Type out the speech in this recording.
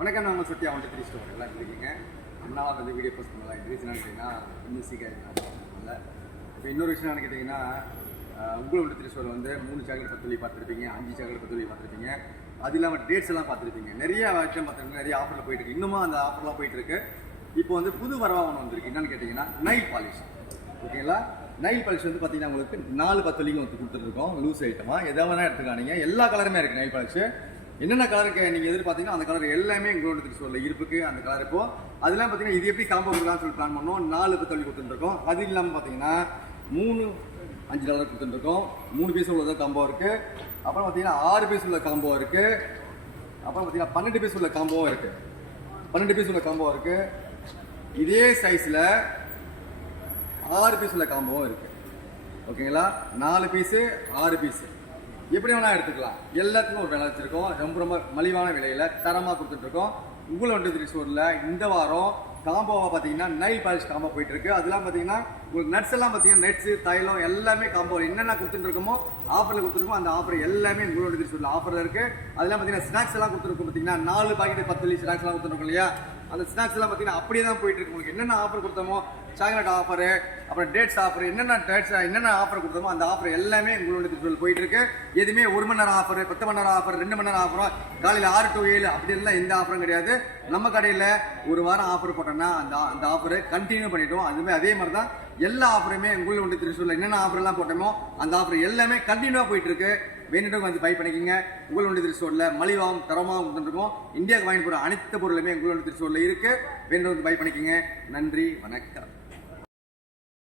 வணக்கம். நான் உங்கள் சத்யா 123 ஸ்டோர் எல்லாம் இருக்கீங்க. அதனால் வந்து வீடியோ போஸ்ட் பண்ணலாம். ரீசன் கேட்டிங்கன்னா இன்னும் சீக்கிரம் இல்லை. இப்போ இன்னொரு விஷயம் என்ன கேட்டிங்கன்னா, உங்கள் 123 ஸ்டோர் வந்து 3 சாக்லேட் 10 வெள்ளி பார்த்துருப்பீங்க, 5 சாக்லேட் 10 வெள்ளி பார்த்துருப்பீங்க. அது இல்லாமல் டேட்ஸ் எல்லாம் பார்த்துருப்பீங்க. நிறைய ஐட்டம் பார்த்துருக்கீங்க, நிறைய ஆஃபரில் போயிட்டுருக்கு. இன்னமும் அந்த ஆஃபர்லாம் போயிட்டுருக்கு. இப்போ வந்து புது வரவாக ஒன்று வந்திருக்கு. என்னன்னு கேட்டிங்கன்னா நைல் பாலிஷ். ஓகேங்களா? நைல் பாலிஷ் வந்து பார்த்தீங்கன்னா உங்களுக்கு 4 10 வெள்ளிக்கு வந்து கொடுத்துருக்கோம். லூஸ் ஐட்டமாக எதாவது வேணால் எடுத்துக்கானீங்க. எல்லா கலருமே இருக்குது நைல் பாலிஷ். என்னென்ன கலருக்கு நீங்கள் எதிர்பார்த்தீங்கன்னா அந்த கலர் எல்லாமே எங்களோட ஸ்டோரில் இருக்குது. அந்த கலர் இப்போ அதெல்லாம் பார்த்தீங்கன்னா இது எப்படி காம்போ கொடுக்கலாம்னு சொல்லி பிளான் பண்ணோம். 4 10 வெள்ளி கொடுத்துருக்கோம். அது இல்லாமல் பார்த்தீங்கன்னா 3 5 டாலர் கொடுத்துருக்கோம். 3 பீஸ் உள்ளது காம்போ இருக்குது. அப்புறம் பார்த்தீங்கன்னா 6 பீஸ் உள்ள காம்போ இருக்குது. அப்புறம் பார்த்தீங்கன்னா 12 பீஸ் உள்ள காம்போவும் இருக்குது. 12 பீஸ் உள்ள காம்போ இருக்குது. இதே சைஸில் 6 பீஸ் உள்ள காம்போவும் இருக்குது. ஓகேங்களா? 4 பீஸு 6 பீஸு எப்படி வேணால் எடுத்துக்கலாம். எல்லாத்துக்கும் ஒரு விலை வச்சுருக்கோம். ரொம்ப மலிவான விலையில் தரமாக கொடுத்துட்ருக்கோம். உங்கள் 123 ஸ்டோரில் இந்த வாரம் காம்போவாக பார்த்தீங்கன்னா நைல் பாலிஷ் காம்போ போயிட்டுருக்கு. அதெல்லாம் பார்த்தீங்கன்னா உங்களுக்கு நட்ஸ் எல்லாம் பார்த்தீங்கன்னா நட்ஸு தைலம் எல்லாமே காம்போ என்னென்ன கொடுத்துட்டுருக்கோமோ ஆஃபரில் கொடுத்துருக்கோம். அந்த ஆஃபர் எல்லாமே உங்கள் 123 ஸ்டோரில் ஆஃபரில் இருக்குது. அதெல்லாம் பார்த்தீங்கன்னா ஸ்நாக்ஸ் எல்லாம் கொடுத்துருக்கோம். பார்த்தீங்கன்னா 4 பாக்கெட் 10 வெள்ளி ஸ்நாக்ஸ் எல்லாம் கொடுத்துருக்கோம் இல்லையா? அந்த ஸ்நாக்ஸ் எல்லாம் பார்த்தீங்கன்னா அப்படியே தான் போயிட்டு இருக்கு. உங்களுக்கு என்னென்ன ஆஃபர் கொடுத்தோமோ சாக்லேட் ஆஃபரு, அப்புறம் டேட்ஸ் ஆஃபர், என்னென்ன ஆஃபர் கொடுத்தோமோ அந்த ஆஃபர் எல்லாமே உங்களோட திருச்சூரில் போயிட்டு இருக்கு. எதுவுமே 1 மணி நேரம் ஆஃபர், 10 மணி நேரம் ஆஃபர், 2 மணி நேரம் ஆஃபரும், காலையில் 6 to 7 அப்படி எல்லாம் எந்த ஆஃபரும் கிடையாது. நம்ம கடையில் ஒரு வாரம் ஆஃபர் போட்டோம்னா அந்த ஆஃபரை கண்டினியூ பண்ணிட்டோம். அதுவே அதே மாதிரி தான் எல்லா ஆஃபருமே உங்கள் 123 என்னென்ன ஆஃபர் எல்லாம் போட்டோமோ அந்த ஆஃபர் எல்லாமே கண்டினியூவாக போயிட்டு இருக்கு. வேணுட்டு வந்து பை பண்ணிக்கிங்க. உங்கள் 123 ஸ்டோரில் மலிவாகவும் தரமாகவும் கொடுத்துருக்கோம். இந்தியாவுக்கு வாங்கி போகிற அனைத்து பொருளுமே உங்கள் 123 ஸ்டோரில் இருக்குது. வேணுட்டு வந்து பை பண்ணிக்கிங்க. நன்றி, வணக்கம்.